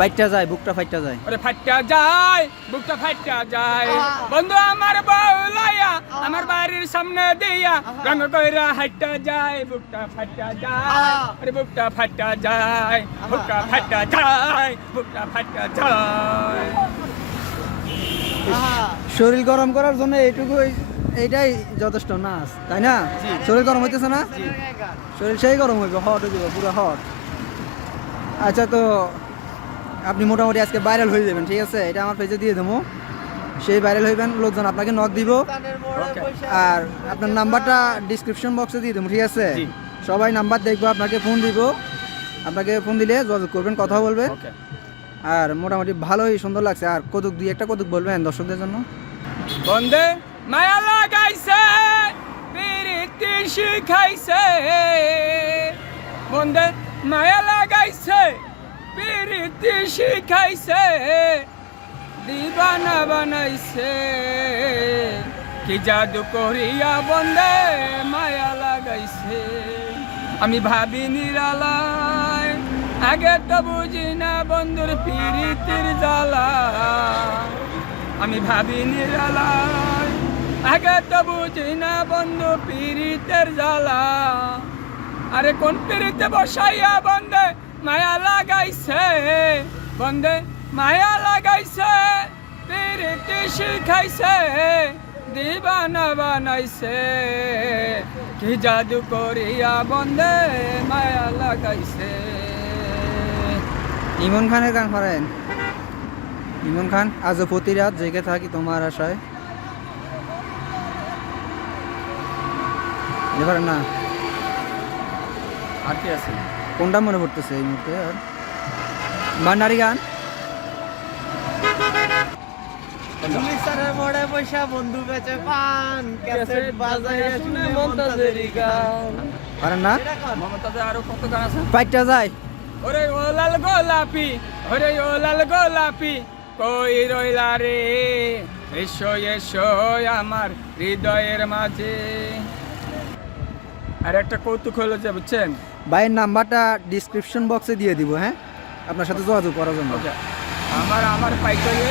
ফাইটটা যায় বুকটা ফাইটটা যায়। ওরে ফাইটটা যায় বুকটা ফাইটটা যায়। বন্ধু আমার বউলাইয়া আমার বাড়ির সামনে দিয়া রঙ কইরা হাইটটা যায় বুকটা ফাইটটা যায়। আরে বুকটা ফাইটটা যায় বুকটা ফাইটটা যায় বুকটা ফাইটটা যায়। শরীর গরম করার জন্য এইটুকু এইটাই যথেষ্ট নাচ তাই না? শরীর গরম হইতেছে না? শরীর সেই গরম হইবে হট হয়ে যাবে পুরো হট। আচ্ছা তো আপনি মোটামুটি আজকে ভাইরাল হয়ে যাবেন ঠিক আছে? এটা আমার পেজে দিয়ে দেবো। সেই ভাইরাল হইবেন লোকজন আপনাকে নক দিব। আর আপনার নাম্বারটা ডিসক্রিপশন বক্সে দিয়ে দেবো ঠিক আছে? সবাই নাম্বার দেখব আপনাকে ফোন দিব। আপনাকে ফোন দিলে যোগাযোগ করবেন কথা বলবে। আর মোটামুটি ভালোই সুন্দর লাগছে। আর কতুক দুই একটা কতুক বলবেন দর্শকদের জন্য? বন্দে মায়া লাগাইছে প্রীতি শিখাইছে। বন্দে মায়া লাগাইছে। প্রীতি শিখাইছে, দিবানা বানাইছে। কি জাদু করিয়া বন্দে মায়া লাগাইছে। আমি ভাবি নিরালায়, আগে তো বুঝি না বন্ধুর প্রীতির জ্বালা। আমি ভাবি নিরালায়, আগে তো বুঝি না বন্ধু পীড়িতের জ্বালা। আরে কোন পীড়িতে বসাইয়া বন্ধে মায়া লাগাইছে বন্ধে মায়া লাগাইছে পীড়িতে শিখাইছে দিবানা বানাইছে। কি জাদু করিয়া বন্ধে মায়া লাগাইছে। ইমন খানের গান পারেন ইমন খান আজও প্রতি রাত জেগে থাকি তোমার আশায়। এ পারেন না। আর কি আছে? কোনটা মনে পড়তেছে এই মুহূর্তে? আর ভান্ডারি গান? পুলিশের মোড়ে বসা বন্ধু বেচে পান ক্যাসেট বাজায় শুনে মন্তাজেরি গান। পারেন না? মমতাজে আরও কত আছে? যায় ওরে ও লাল গোলাপি ওরে ও লাল গোলাপি কই রইলা রে? এসো এসো আমার হৃদয়ের মাঝে। আর একটা কৌতুক হলো যে বুঝছেন? ভাইয়ের নাম্বারটা ডিসক্রিপশন বক্সে দিয়ে দিব হ্যাঁ? আপনার সাথে যোগাযোগ করার জন্য। আমার আমার পাইকারি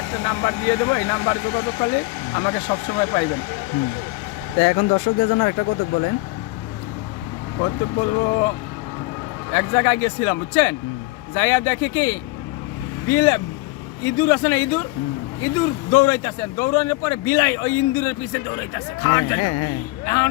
একটা নাম্বার দিয়ে দেবো এই নাম্বার যোগাযোগ করলে আমাকে সবসময় পাইবেন। হুম। তো এখন দর্শকদের জন্য একটা কৌতুক বলেন। কৌতুক বলব এক জায়গায় গেছিলাম বুঝছেন। যাইয়া দেখে কি বিল ইঁদুর আছে না ইঁদুর। ইঁদুর দৌড়াইতেছেন দৌড়ানোর পরে বিলাই ওই ইন্দুরের পিছে দৌড়াইতেছে খাওয়ার জন্য। হ্যাঁ হ্যাঁ। এখন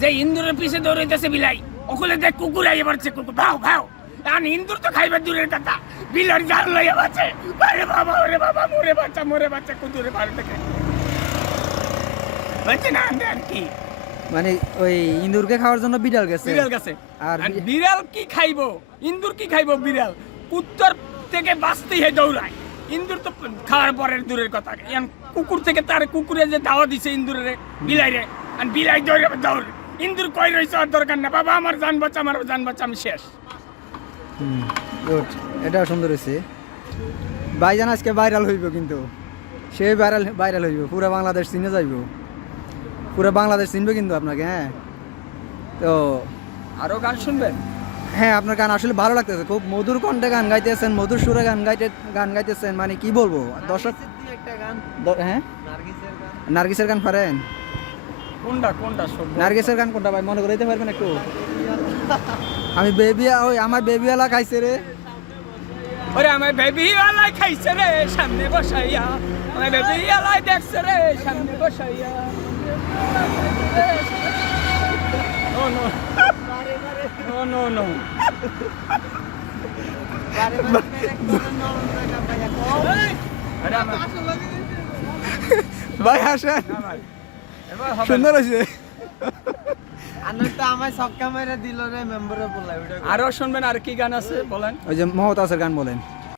যে ইন্দুরের পিছে দৌড়াইতেছে বিলাই। ওখানে দেখ কুকুর আইয়া পারছে কুকুর। ভাও ভাও। এখন ইন্দুর তো খাইবে দূরের কথা বিলার জাল লইয়া বাঁচে আরে বাবা ওরে বাবা মরে বাচ্চা মরে বাচ্চা কুকুরে ভালো থেকে বাচ্চা না? আর কি? মানে ওই ইন্দুরকে খাওয়ার জন্য বিড়াল গেছে? বিড়াল গেছে। আর আর বিড়াল কি খাইবো? ইন্দুর কি খাইবো বিড়াল? কুত্তর থেকে বাঁচতেই হে দৌড়ায়। ইন্দুর তো খাওয়ার পরের দূরের কথা। কুকুর থেকে তার কুকুরে যে দাওয়া দিছে ইন্দুরের বিলাই রে আর বিলাই দৌড়ে দৌড়। ইন্দুর কই রইছে আর দরকার না বাবা আমার জান বাচ্চা আমার জান বাচ্চা আমি শেষ। গুড। এটাও সুন্দর হয়েছে ভাইজান আজকে ভাইরাল হইব কিন্তু। সে ভাইরাল ভাইরাল হইব। পুরো বাংলাদেশ চিনে যাইব। পুরো বাংলাদেশ চিনবে কিন্তু আপনাকে হ্যাঁ? তো আরও গান শুনবেন? হ্যাঁ আপনার গান আসলে ভালো লাগতেছে। খুব মধুর কণ্ঠে গান গাইতেছেন মধুর সুরে গান গাইতে গান গাইতেছেন। মানে কি বলব? দর্শক নার্গিসের একটা গান। হ্যাঁ? নার্গিসের গান। নার্গিসের গান পারেন। কোনটা কোনটা নার্গিসের গান কোনটা ভাই? মনে করে দিতে পারবেন একটু? আমি বেবি ওই আমার বেবিওয়ালা খাইছে রে। ওরে আমার বেবি ওয়ালা খাইছে রে সামনে বসাইয়া। আমার বেবি ওয়ালা দেখছে রে সামনে বসাইয়া। নো। No no no. ভাই আসেন। সুন্দর আছে আরও শুনবেন আর কি গান আছে বলেন। ওই যে মহতাসের গান বলেন।